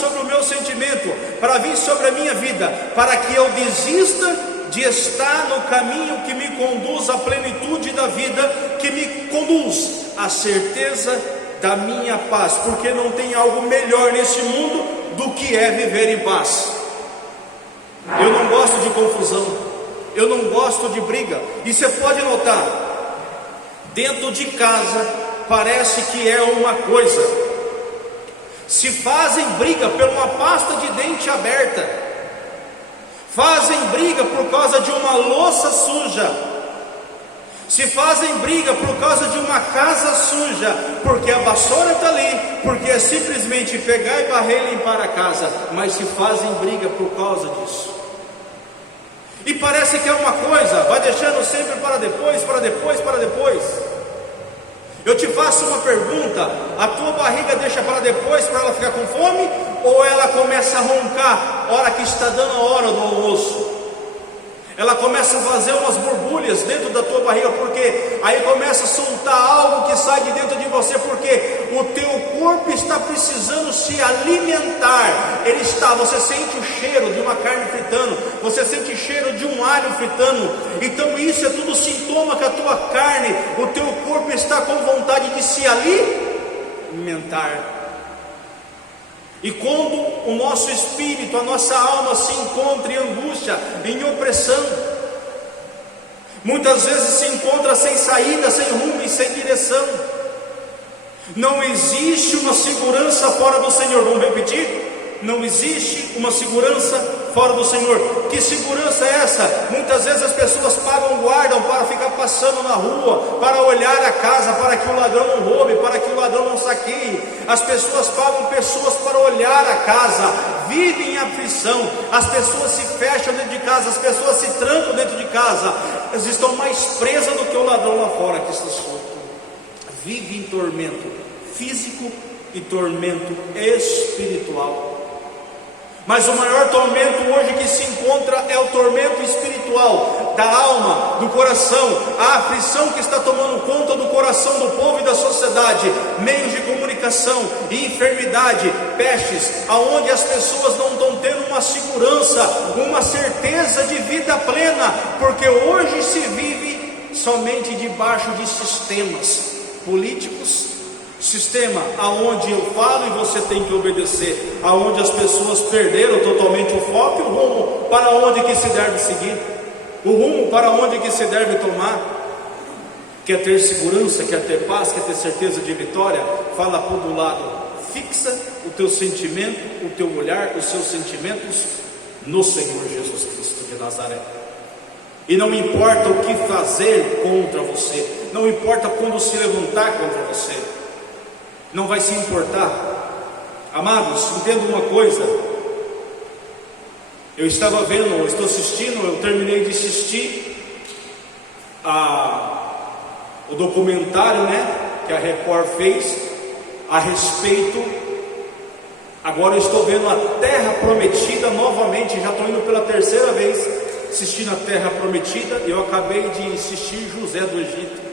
sobre o meu sentimento, para vir sobre a minha vida, para que eu desista de estar no caminho que me conduz à plenitude da vida, que me conduz à certeza da minha paz, porque não tem algo melhor nesse mundo do que é viver em paz. Eu não gosto de confusão, eu não gosto de briga, e você pode notar, dentro de casa parece que é uma coisa, se fazem briga por uma pasta de dente aberta, fazem briga por causa de uma louça suja, se fazem briga por causa de uma casa suja, porque a vassoura está ali, porque é simplesmente pegar e varrer e limpar a casa, mas se fazem briga por causa disso. E parece que é uma coisa, vai deixando sempre para depois, para depois, para depois. Eu te faço uma pergunta: a tua barriga deixa para depois para ela ficar com fome? Ou ela começa a roncar hora que está dando a hora do almoço? Ela começa a fazer umas borbulhas dentro da tua barriga, porque aí começa a soltar algo que sai de dentro de você, porque o teu corpo está precisando se alimentar. Você sente o cheiro de uma carne fritando, você sente o cheiro de um alho fritando. Então isso é tudo sintoma que a tua carne, o teu corpo está com vontade de se alimentar. E quando o nosso espírito, a nossa alma se encontra em angústia, em opressão, muitas vezes se encontra sem saída, sem rumo e sem direção. Não existe uma segurança fora do Senhor. Vamos repetir? Não existe uma segurança fora do Senhor. Que segurança é essa? Muitas vezes as pessoas pagam guarda para ficar passando na rua, para olhar a casa, para que o ladrão não roube, para que o ladrão não saqueie. As pessoas pagam pessoas para olhar a casa, vivem em aflição. As pessoas se fecham dentro de casa, as pessoas se trancam dentro de casa. Elas estão mais presas do que o ladrão lá fora que está solto. Vive em tormento físico e tormento espiritual. Mas o maior tormento hoje que se encontra é o tormento espiritual, da alma, do coração, a aflição que está tomando conta do coração do povo e da sociedade, meios de comunicação e enfermidade, pestes, aonde as pessoas não estão tendo uma segurança, uma certeza de vida plena, porque hoje se vive somente debaixo de sistemas políticos, sistema aonde eu falo e você tem que obedecer, aonde as pessoas perderam totalmente o foco e o rumo para onde que se deve seguir, o rumo para onde que se deve tomar. Quer ter segurança, quer ter paz, quer ter certeza de vitória? Fala por do lado, fixa o teu sentimento, o teu olhar, os seus sentimentos no Senhor Jesus Cristo de Nazaré. E não importa o que fazer contra você, não importa quando se levantar contra você, não vai se importar. Amados, entenda uma coisa. Eu estava vendo, eu estou assistindo, eu terminei de assistir o documentário, que a Record fez a respeito. Agora eu estou vendo a Terra Prometida novamente, já estou indo pela terceira vez assistindo a Terra Prometida. Eu acabei de assistir José do Egito.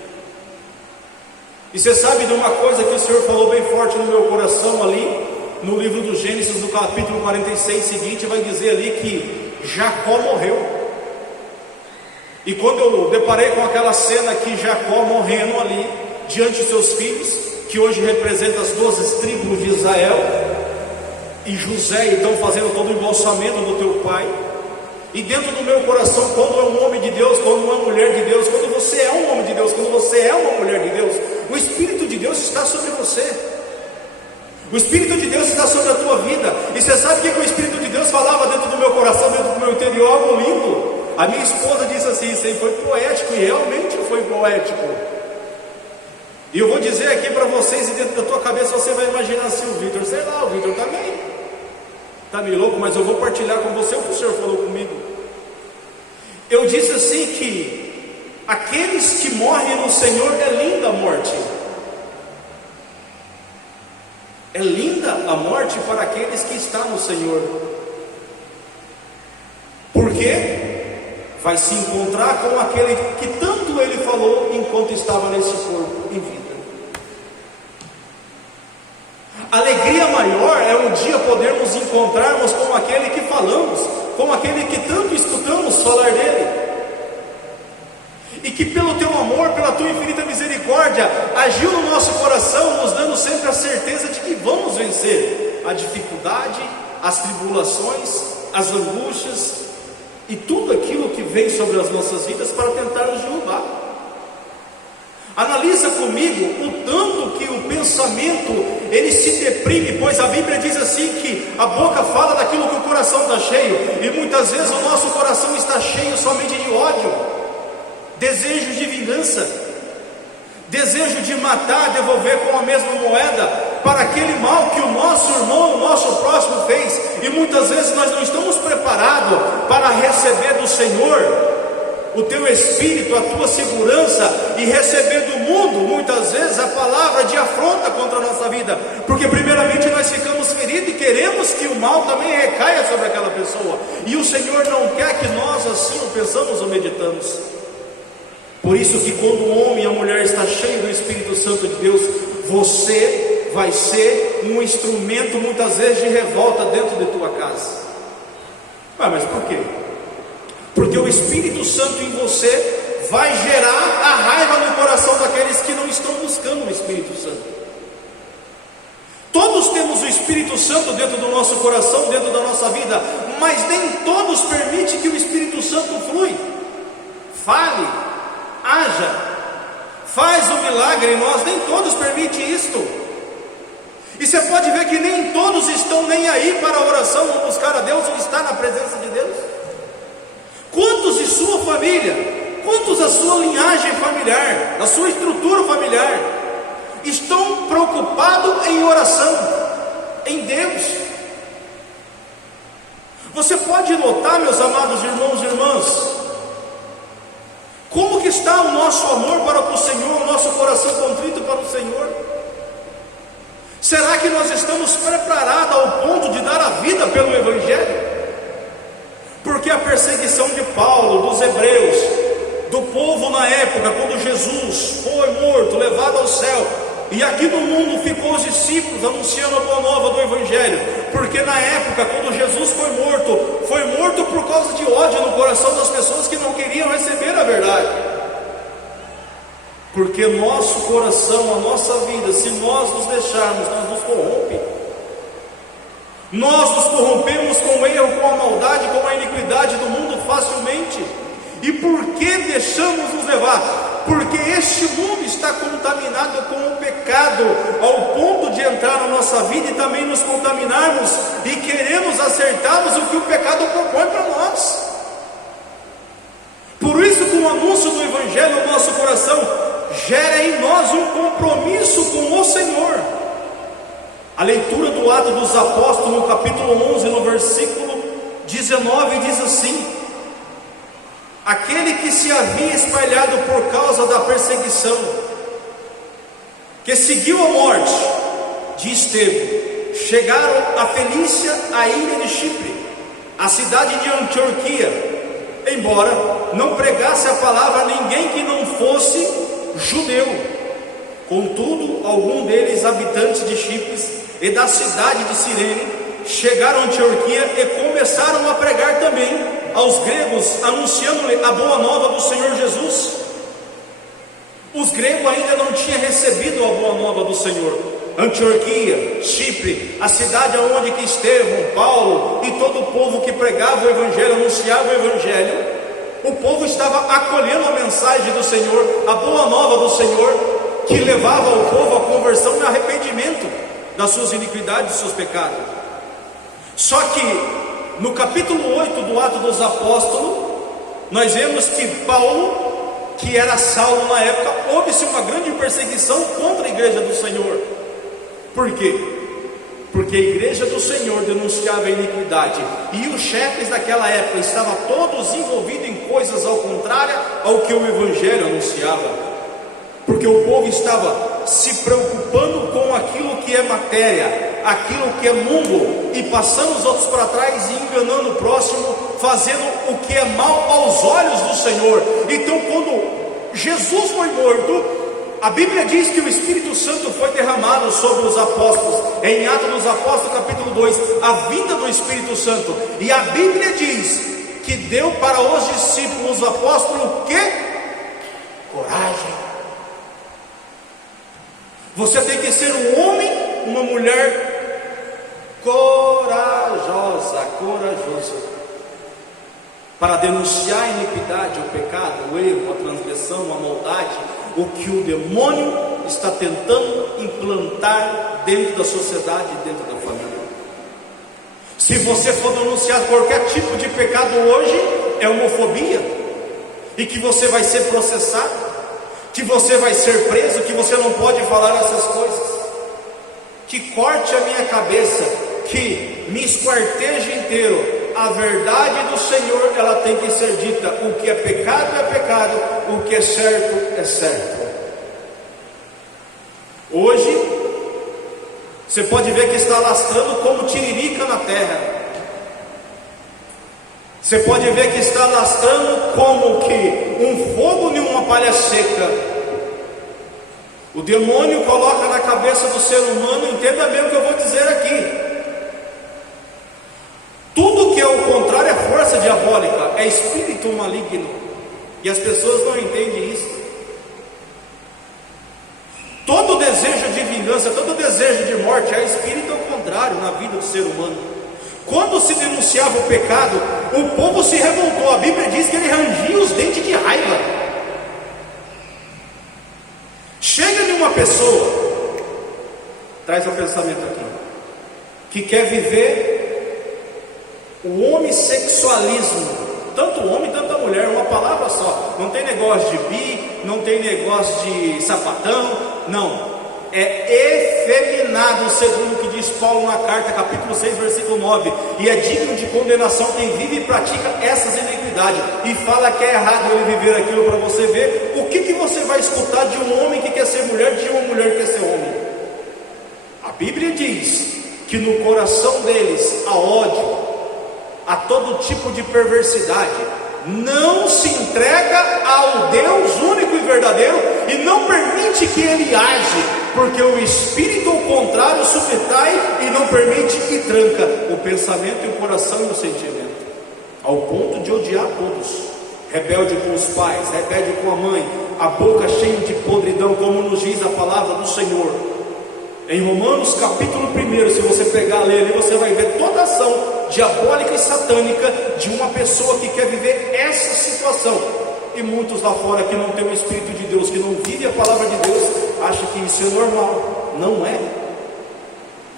E você sabe de uma coisa que o Senhor falou bem forte no meu coração ali, no livro do Gênesis, no capítulo 46 seguinte, vai dizer ali que Jacó morreu. E quando eu deparei com aquela cena que Jacó morrendo ali, diante dos seus filhos, que hoje representa as 12 tribos de Israel, e José então fazendo todo o embalsamento do teu pai, e dentro do meu coração, quando é um homem de Deus, quando é uma mulher de Deus, quando você é um homem de Deus, quando você é uma mulher de Deus, o Espírito de Deus está sobre você. O Espírito de Deus está sobre a tua vida. E você sabe o que o Espírito de Deus falava dentro do meu coração, dentro do meu interior? Algo lindo. A minha esposa disse assim: isso aí foi poético, e realmente foi poético. E eu vou dizer aqui para vocês, e dentro da tua cabeça você vai imaginar assim: o Vitor, sei lá, o Vitor também está meio louco, mas eu vou partilhar com você o que o Senhor falou comigo. Eu disse assim que aqueles que morrem no Senhor, é linda a morte. É linda a morte para aqueles que estão no Senhor. Por quê? Vai se encontrar com aquele que tanto ele falou enquanto estava nesse corpo em vida. A alegria maior é um dia podermos encontrarmos com aquele que falamos, com aquele que tanto escutamos falar dele, e que pelo teu amor, pela tua infinita misericórdia, agiu no nosso coração, nos dando sempre a certeza de que vamos vencer a dificuldade, as tribulações, as angústias e tudo aquilo que vem sobre as nossas vidas para tentar nos derrubar. Analisa comigo o tanto que o pensamento ele se deprime, pois a Bíblia diz assim que a boca fala daquilo que o coração está cheio, e muitas vezes o nosso coração está cheio somente de ódio, desejo de vingança, desejo de matar, devolver com a mesma moeda para aquele mal que o nosso irmão, o nosso próximo fez, e muitas vezes nós não estamos preparados para receber do Senhor o teu Espírito, a tua segurança, e receber do mundo, muitas vezes, a palavra de afronta contra a nossa vida, porque primeiramente nós ficamos feridos e queremos que o mal também recaia sobre aquela pessoa, e o Senhor não quer que nós assim o pensamos ou meditamos. Por isso que quando o homem e a mulher está cheio do Espírito Santo de Deus, você vai ser um instrumento muitas vezes de revolta dentro de tua casa. Mas por quê? Porque o Espírito Santo em você vai gerar a raiva no coração daqueles que não estão buscando o Espírito Santo. Todos temos o Espírito Santo dentro do nosso coração, dentro da nossa vida, mas nem todos permitem que o Espírito Santo flui, fale, haja, faz o milagre em nós. Nem todos permitem isto. E você pode ver que nem todos estão nem aí para a oração, ou buscar a Deus, ou estar na presença de Deus. Quantos de sua família, quantos da sua linhagem familiar, da sua estrutura familiar, estão preocupados em oração, em Deus? Você pode notar, meus amados irmãos e irmãs, como que está o nosso amor para o Senhor, o nosso coração contrito para o Senhor? Será que nós estamos preparados ao ponto de dar a vida pelo Evangelho? Porque a perseguição de Paulo, dos hebreus, do povo na época, quando Jesus foi morto, levado ao céu, e aqui no mundo ficou os discípulos anunciando a boa nova do Evangelho, porque na época, quando Jesus foi morto por causa de ódio no coração das pessoas que não queriam receber a verdade. Porque nosso coração, a nossa vida, se nós nos deixarmos, nós nos corrompemos. Nós nos corrompemos com o erro, com a maldade, com a iniquidade do mundo facilmente. E por que deixamos nos levar? Porque este mundo está contaminado com o pecado, ao ponto de entrar na nossa vida e também nos contaminarmos, e queremos acertarmos o que o pecado propõe para nós. Por isso que o anúncio do Evangelho no nosso coração gera em nós um compromisso com o Senhor. A leitura do Atos dos Apóstolos, no capítulo 11, no versículo 19, diz assim: aquele que se havia espalhado por causa da perseguição, que seguiu a morte de Estevão, chegaram a Fenícia, a ilha de Chipre, a cidade de Antioquia, embora não pregasse a palavra a ninguém que não fosse judeu. Contudo, algum deles, habitantes de Chipre e da cidade de Cirene, chegaram a Antioquia e começaram a pregar também aos gregos, anunciando-lhe a boa nova do Senhor Jesus. Os gregos ainda não tinham recebido a boa nova do Senhor. Antioquia, Chipre, a cidade onde que Estevão, Paulo e todo o povo que pregava o Evangelho, anunciava o Evangelho, o povo estava acolhendo a mensagem do Senhor, a boa nova do Senhor, que levava o povo à conversão e arrependimento das suas iniquidades e seus pecados. Só que no capítulo 8 do Atos dos Apóstolos, nós vemos que Paulo, que era Saulo na época, houve-se uma grande perseguição contra a igreja do Senhor. Por quê? Porque a igreja do Senhor denunciava a iniquidade, e os chefes daquela época estavam todos envolvidos em coisas ao contrário ao que o Evangelho anunciava. Porque o povo estava se preocupando com aquilo que é matéria, aquilo que é mundo, e passando os outros para trás e enganando o próximo, fazendo o que é mal aos olhos do Senhor. Então, quando Jesus foi morto, A Bíblia diz que o Espírito Santo foi derramado sobre os apóstolos, em Atos dos Apóstolos capítulo 2, a vinda do Espírito Santo. E a Bíblia diz que deu para os discípulos, os apóstolos, o quê? Coragem. Você tem que ser um homem, uma mulher corajoso, para denunciar a iniquidade, o pecado, o erro, a transgressão, a maldade, o que o demônio está tentando implantar dentro da sociedade, dentro da família. Se você for denunciar qualquer tipo de pecado hoje, é homofobia, e que você vai ser processado, que você vai ser preso, que você não pode falar essas coisas. Que corte a minha cabeça, que me esquarteje inteiro. A verdade do Senhor, ela tem que ser dita. O que é pecado, o que é certo. Hoje você pode ver que está lastrando como tiririca na terra. Você pode ver que está lastrando como que um fogo em uma palha seca. O demônio coloca na cabeça do ser humano, entenda bem o que eu vou dizer aqui. Tudo que é o contrário é força diabólica, é espírito maligno. E as pessoas não entendem isso. Todo desejo de vingança, todo desejo de morte é espírito ao contrário na vida do ser humano. Quando se denunciava o pecado, o povo se revoltou. A Bíblia diz que ele rangia os dentes de raiva. Chega de uma pessoa, traz o pensamento aqui, que quer viver o homossexualismo, tanto o homem, tanto a mulher, uma palavra só. Não tem negócio de bi, não tem negócio de sapatão, não. É efeminado, segundo o que diz Paulo na carta, capítulo 6, versículo 9. E é digno de condenação quem vive e pratica essas iniquidades. E fala que é errado ele viver aquilo, para você ver o que você vai escutar de um homem que quer ser mulher, de uma mulher que quer ser homem. A Bíblia diz que no coração deles há ódio, a todo tipo de perversidade, não se entrega ao Deus único e verdadeiro, e não permite que ele age, porque o Espírito ao contrário subtrai e não permite e tranca o pensamento e o coração e o sentimento, ao ponto de odiar todos, rebelde com os pais, rebelde com a mãe, a boca cheia de podridão, como nos diz a palavra do Senhor. Em Romanos capítulo 1, se você pegar a ler ali, você vai ver toda a ação diabólica e satânica de uma pessoa que quer viver essa situação. E muitos lá fora que não tem o Espírito de Deus, que não vive a palavra de Deus, acham que isso é normal. Não é.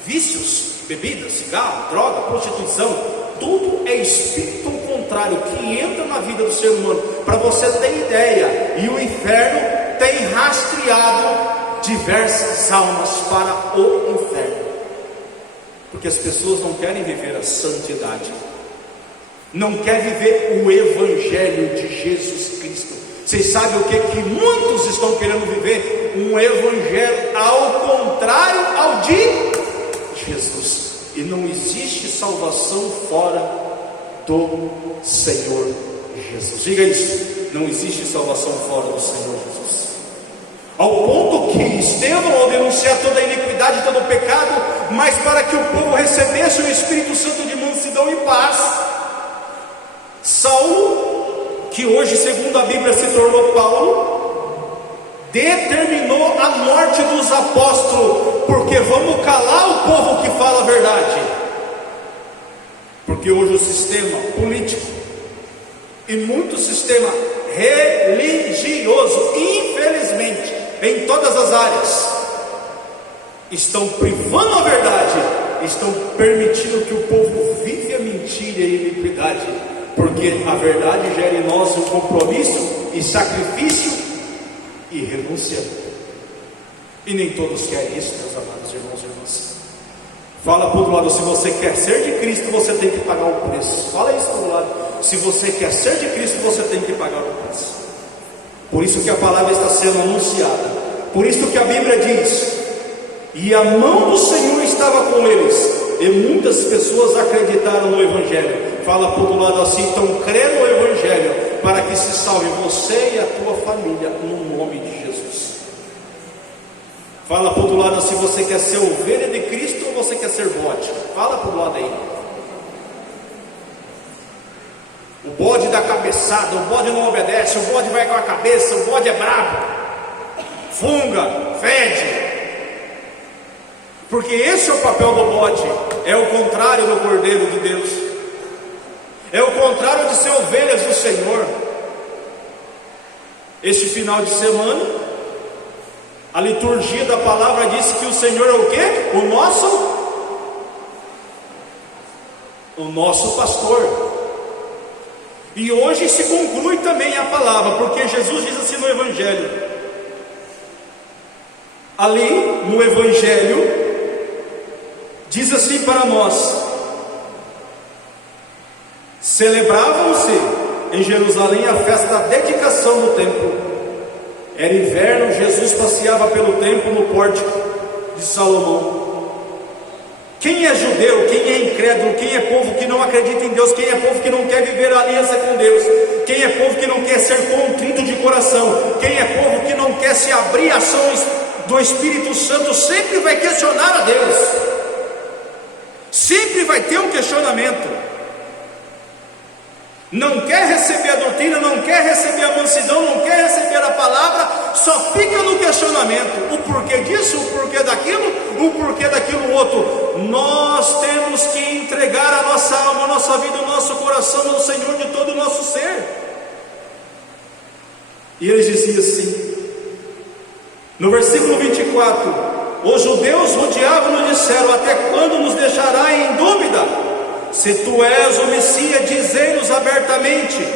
Vícios, bebida, cigarro, droga, prostituição, tudo é espírito ao contrário que entra na vida do ser humano. Para você ter ideia, e o inferno tem rastreado diversas almas para o inferno, porque as pessoas não querem viver a santidade, não querem viver o Evangelho de Jesus Cristo. Vocês sabem o que muitos estão querendo viver? Um Evangelho ao contrário ao de Jesus. E não existe salvação fora do Senhor Jesus. Diga isso: não existe salvação fora do Senhor Jesus. Ao ponto que Estevão, ao denunciar toda a iniquidade, todo o pecado, mas para que o povo recebesse o Espírito Santo de mansidão e paz, Saulo, que hoje segundo a Bíblia se tornou Paulo, determinou a morte dos apóstolos, porque vamos calar o povo que fala a verdade. Porque hoje o sistema político e muito sistema religioso, infelizmente, em todas as áreas, estão privando a verdade, estão permitindo que o povo vive a mentira e a iniquidade, porque a verdade gera em nós um compromisso e sacrifício e renúncia, e nem todos querem isso, meus amados irmãos e irmãs. Fala para o outro lado: se você quer ser de Cristo, você tem que pagar o preço. Fala isso para o outro lado: se você quer ser de Cristo, você tem que pagar o preço. Por isso que a palavra está sendo anunciada, por isso que a Bíblia diz: e a mão do Senhor estava com eles, e muitas pessoas acreditaram no Evangelho. Fala para o outro lado assim: então crê no Evangelho, para que se salve você e a tua família, no nome de Jesus. Fala para o outro lado, se você quer ser ovelha de Cristo ou você quer ser bode. Fala para o lado aí. O bode dá cabeçada, o bode não obedece, o bode vai com a cabeça, o bode é brabo, funga, fede. Porque esse é o papel do bode, é o contrário do Cordeiro de Deus, é o contrário de ser ovelhas do Senhor. Este final de semana, a liturgia da palavra diz que o Senhor é o quê? O nosso pastor. E hoje se conclui também a palavra, porque Jesus diz assim no Evangelho. Ali no Evangelho diz assim para nós: celebravam-se em Jerusalém a festa da dedicação do templo. Era inverno, Jesus passeava pelo templo no pórtico de Salomão. Quem é judeu, quem é incrédulo, quem é povo que não acredita em Deus, quem é povo que não quer viver a aliança com Deus, quem é povo que não quer ser contrito de coração, quem é povo que não quer se abrir ações do Espírito Santo, sempre vai questionar a Deus, sempre vai ter um questionamento. Não quer receber a doutrina, não quer receber a mansidão, não quer receber a palavra, só fica no questionamento, o porquê disso, o porquê daquilo, o porquê daquilo outro. Nós temos que entregar a nossa alma, a nossa vida, o nosso coração ao Senhor de todo o nosso ser. E ele dizia assim, no versículo 24: os judeus rodeavam e disseram: até quando nos deixará em dúvida? Se tu és o Messias, dizei-nos abertamente.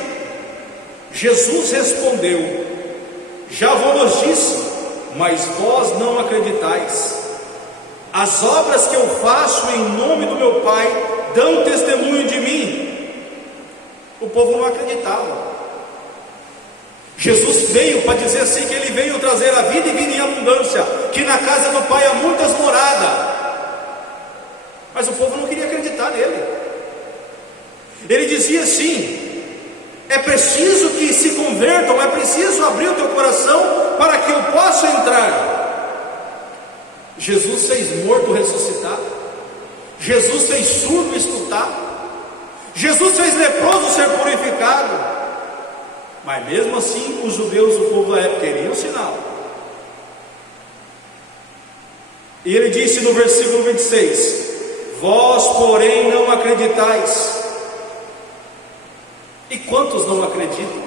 Jesus respondeu: já vos disse, mas vós não acreditais. As obras que eu faço em nome do meu Pai dão testemunho de mim. O povo não acreditava. Jesus veio para dizer assim, que ele veio trazer a vida e vida em abundância, que na casa do Pai há muitas moradas. Mas o povo não queria acreditar nele. Ele dizia assim: é preciso que se convertam, é preciso abrir o teu coração para que eu possa entrar. Jesus fez morto ressuscitar, Jesus fez surdo escutar, Jesus fez leproso ser purificado. Mas mesmo assim os judeus, o povo da época, queriam um sinal. E ele disse no versículo 26: vós porém não acreditais. E quantos não acreditam?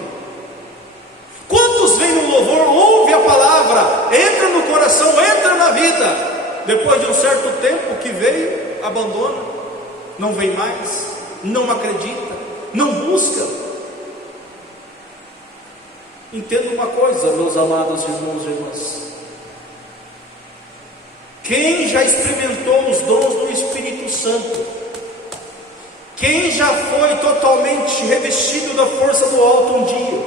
Quantos vêm no louvor, ouve a palavra, entra no coração, entra na vida, depois de um certo tempo que veio, abandona, não vem mais, não acredita, não busca. Entenda uma coisa, meus amados irmãos e irmãs: quem já experimentou os dons do Espírito Santo, quem já foi totalmente revestido da força do alto um dia,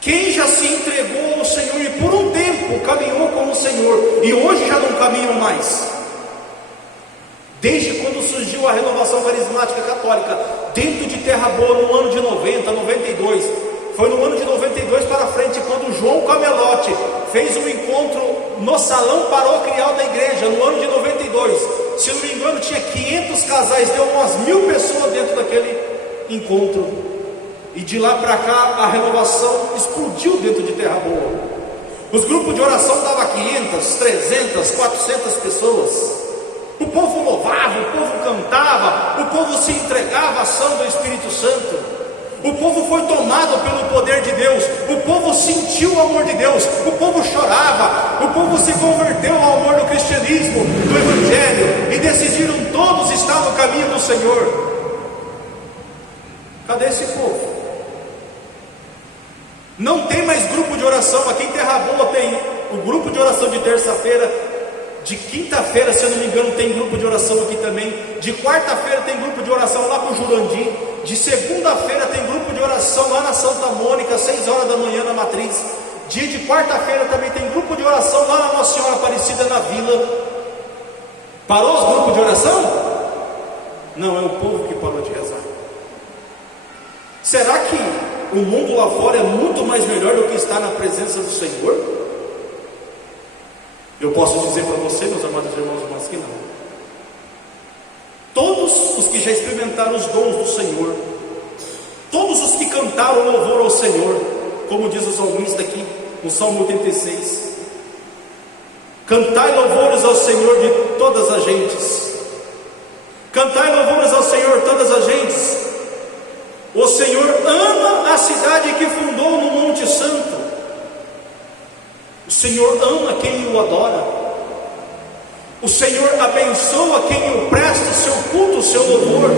quem já se entregou ao Senhor e por um tempo caminhou com o Senhor e hoje já não caminham mais, desde quando surgiu a renovação carismática católica dentro de Terra Boa no ano de 90, 92, foi no ano de 92 para frente, quando João Camelote fez um encontro no salão paroquial da igreja, no ano de 92, se não me engano tinha 500 casais, deu umas 1000 pessoas dentro daquele encontro, e de lá para cá a renovação explodiu dentro de Terra Boa. Os grupos de oração davam 500, 300, 400 pessoas, o povo louvava, o povo cantava, o povo se entregava à ação do Espírito Santo. O povo foi tomado pelo poder de Deus, o povo sentiu o amor de Deus, o povo chorava, o povo se converteu ao amor do cristianismo, do Evangelho, e decidiram todos estar no caminho do Senhor. Cadê esse povo? Não tem mais grupo de oração. Aqui em Terra Boa tem o grupo de oração de terça-feira, de quinta-feira, se eu não me engano, tem grupo de oração aqui também, de quarta-feira tem grupo de oração lá com o Jurandir, de segunda-feira tem grupo de oração lá na Santa Mônica, 6 horas da manhã na Matriz, dia de quarta-feira também tem grupo de oração lá na Nossa Senhora Aparecida na Vila. Parou os grupos de oração? Não, é o povo que parou de rezar. Será que o mundo lá fora é muito mais melhor do que estar na presença do Senhor? Eu posso dizer para você, meus amados irmãos e irmãs, que não. Todos os que já experimentaram os dons do Senhor, todos os que cantaram louvor ao Senhor, como diz o salmista aqui no Salmo 86, cantai louvores ao Senhor de todas as gentes, cantai louvores ao Senhor todas as gentes. O Senhor ama a cidade que fundou no Monte Santo. O Senhor ama quem o adora. O Senhor abençoa quem o presta o seu culto, o seu louvor.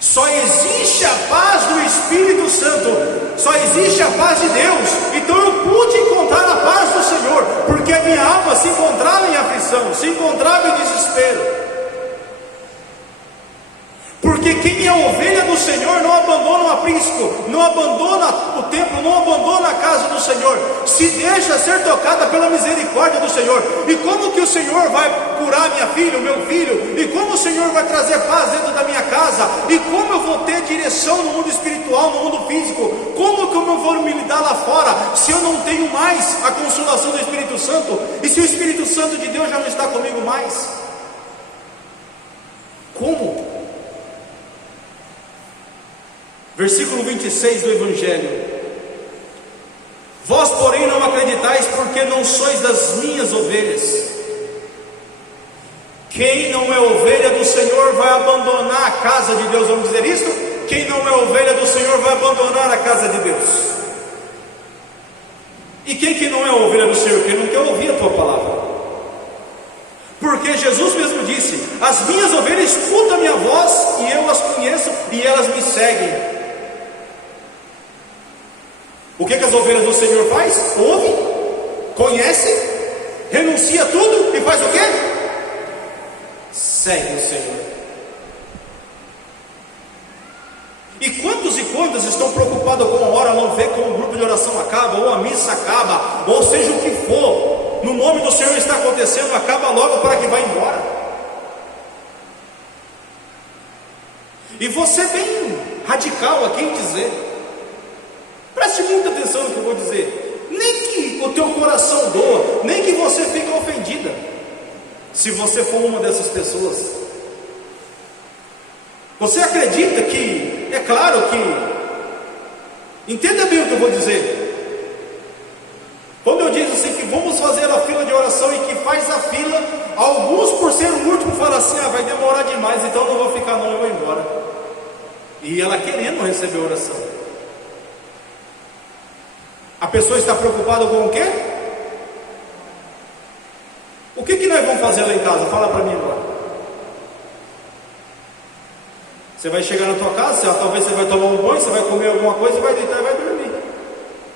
Só existe a paz do Espírito Santo, só existe a paz de Deus. Então eu pude encontrar a paz do Senhor, porque a minha alma se encontrava em aflição, se encontrava em desespero. Porque quem é ovelha do Senhor não abandona o aprisco, não abandona o templo, não abandona a casa do Senhor, se deixa ser tocada pela misericórdia do Senhor. E como que o Senhor vai curar minha filha, o meu filho? E como o Senhor vai trazer paz dentro da minha casa? E como eu vou ter direção no mundo espiritual, no mundo físico? Como que eu vou me lidar lá fora, se eu não tenho mais a consolação do Espírito Santo? E se o Espírito Santo de Deus já não está comigo mais? Como? Versículo 26 do Evangelho: vós porém não acreditais, porque não sois das minhas ovelhas. Quem não é ovelha do Senhor vai abandonar a casa de Deus. Vamos dizer isto? Quem não é ovelha do Senhor vai abandonar a casa de Deus. E quem que não é ovelha do Senhor? Quem não quer ouvir a tua palavra. Porque Jesus mesmo disse: as minhas ovelhas escutam a minha voz, e eu as conheço, e elas me seguem. O que as ovelhas do Senhor faz? Ouve, conhece, renuncia tudo e faz o quê? Segue o Senhor. E quantas estão preocupados com a hora, não vê como o grupo de oração acaba, ou a missa acaba, ou seja o que for, no nome do Senhor está acontecendo, acaba logo para que vá embora. E você bem radical aqui em dizer, preste muita atenção no que eu vou dizer, nem que o teu coração doa, nem que você fique ofendida, se você for uma dessas pessoas. Você acredita que, é claro que, entenda bem o que eu vou dizer, quando eu digo assim que vamos fazer a fila de oração e que faz a fila, alguns por ser o último falam assim: vai demorar demais, então não vou ficar não, eu vou embora. E ela querendo receber a oração. A pessoa está preocupada com o quê? O que nós vamos fazer lá em casa? Fala para mim agora. Você vai chegar na tua casa, talvez você vai tomar um banho, você vai comer alguma coisa e vai deitar e vai